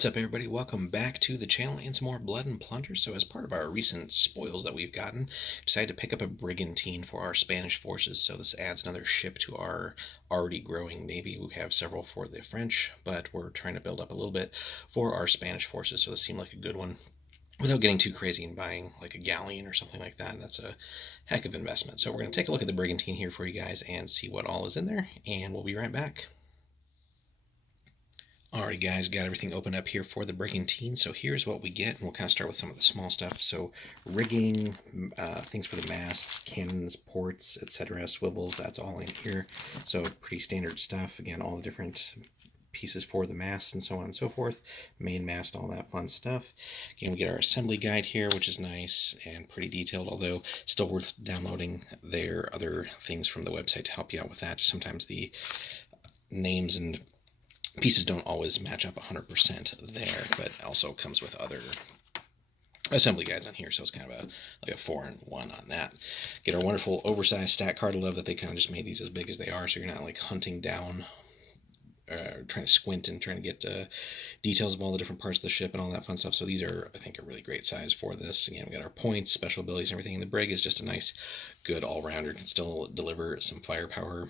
What's up, everybody? Welcome back to the channel and some more Blood and Plunder. So as part of our recent spoils that we've gotten, decided to pick up a Brigantine for our Spanish forces. So this adds another ship to our already growing navy. We have several for the French, but we're trying to build up a little bit for our Spanish forces. So this seemed like a good one without getting too crazy and buying like a galleon or something like that. That's a heck of investment. So we're going to take a look at the Brigantine here for you guys and see what all is in there, and we'll be right back. Alrighty guys, got everything opened up here for the Brigantine. So here's what we get, and we'll kind of start with some of the small stuff. So rigging, things for the masts, cannons, ports, etc., swivels, that's all in here. So pretty standard stuff. Again, all the different pieces for the mast and so on and so forth. Main mast, all that fun stuff. Again, we get our assembly guide here, which is nice and pretty detailed, although still worth downloading their other things from the website to help you out with that. Sometimes the names and pieces don't always match up 100% there, but also comes with other assembly guides on here, so it's kind of like a 4-in-1 on that. Get our wonderful oversized stat card. I love that they kind of just made these as big as they are, so you're not like hunting down, trying to squint and trying to get details of all the different parts of the ship and all that fun stuff. So these are, I think, a really great size for this. Again, we got our points, special abilities, and everything. And the brig is just a nice, good all-rounder. Can still deliver some firepower.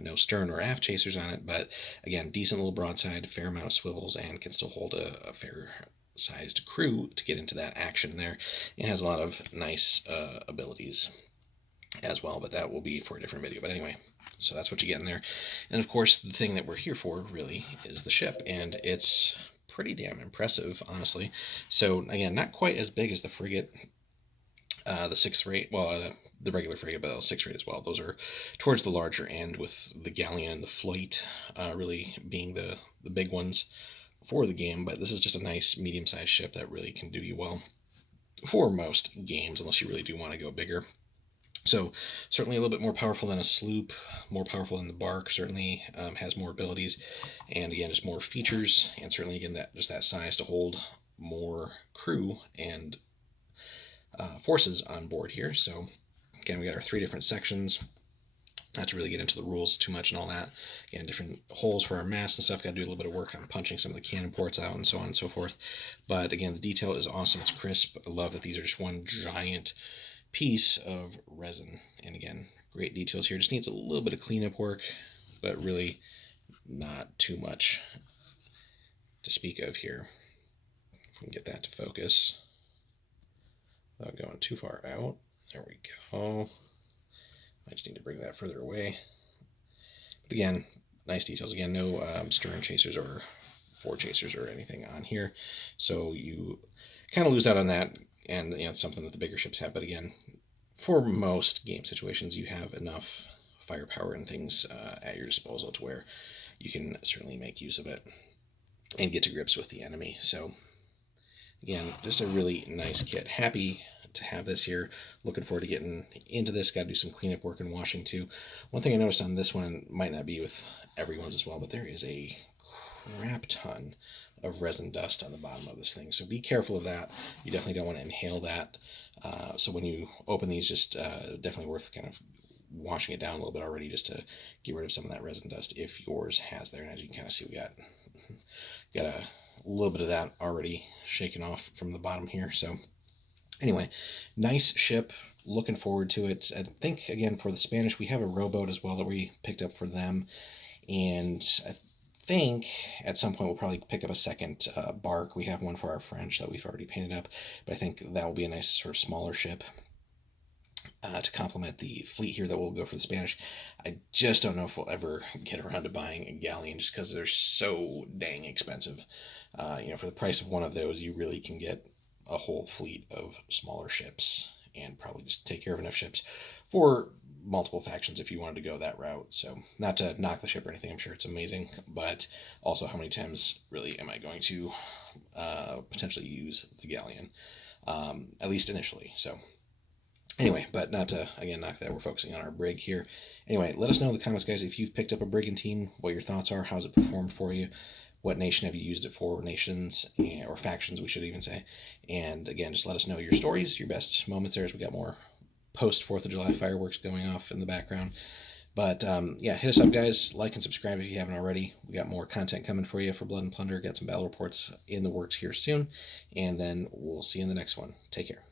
No stern or aft chasers on it, but again, decent little broadside, fair amount of swivels, and can still hold a fair sized crew to get into that action there. It has a lot of nice abilities as well, but that will be for a different video. But anyway, so that's what you get in there. And of course, the thing that we're here for really is the ship, and it's pretty damn impressive, honestly. So again, not quite as big as the frigate, the 6th rate, the regular frigate, but the 6th rate as well. Those are towards the larger end, with the galleon and the flight really being the big ones for the game. But this is just a nice medium-sized ship that really can do you well for most games, unless you really do want to go bigger. So certainly a little bit more powerful than a sloop, more powerful than the bark, certainly has more abilities, and again, just more features, and certainly again, that size to hold more crew and forces on board here. So again, we got our 3 different sections. Not to really get into the rules too much and all that. Again, different holes for our masts and stuff. Got to do a little bit of work on punching some of the cannon ports out and so on and so forth. But again, the detail is awesome. It's crisp. I love that these are just one giant piece of resin. And again, great details here. Just needs a little bit of cleanup work, but really not too much to speak of here. If we can get that to focus without going too far out. There we go. I just need to bring that further away. But again, nice details. Again, no stern chasers or fore chasers or anything on here. So you kind of lose out on that, and it's something that the bigger ships have. But again, for most game situations, you have enough firepower and things at your disposal to where you can certainly make use of it and get to grips with the enemy. So again, just a really nice kit. Happy to have this here. Looking forward to getting into this. Got to do some cleanup work and washing too. One thing I noticed on this one, might not be with everyone's as well, but there is a crap ton of resin dust on the bottom of this thing. So be careful of that. You definitely don't want to inhale that. So when you open these, just definitely worth kind of washing it down a little bit already, just to get rid of some of that resin dust if yours has there. And as you can kind of see, we got a little bit of that already shaken off from the bottom here. So anyway, nice ship. Looking forward to it. I think, again, for the Spanish, we have a rowboat as well that we picked up for them. And I think at some point we'll probably pick up a second bark. We have one for our French that we've already painted up. But I think that will be a nice sort of smaller ship to complement the fleet here that will go for the Spanish. I just don't know if we'll ever get around to buying a galleon, just because they're so dang expensive. For the price of one of those, you really can get a whole fleet of smaller ships and probably just take care of enough ships for multiple factions if you wanted to go that route. So not to knock the ship or anything, I'm sure it's amazing, but also how many times really am I going to potentially use the galleon, at least initially. So anyway, but not to, again, knock that. We're focusing on our brig here. Anyway, let us know in the comments, guys, if you've picked up a Brigantine, what your thoughts are, how's it performed for you, what nation have you used it for, nations, or factions, we should even say. And again, just let us know your stories, your best moments there, as we got more post 4th of July fireworks going off in the background. But yeah, hit us up, guys. Like and subscribe if you haven't already. We got more content coming for you for Blood and Plunder. Got some battle reports in the works here soon. And then we'll see you in the next one. Take care.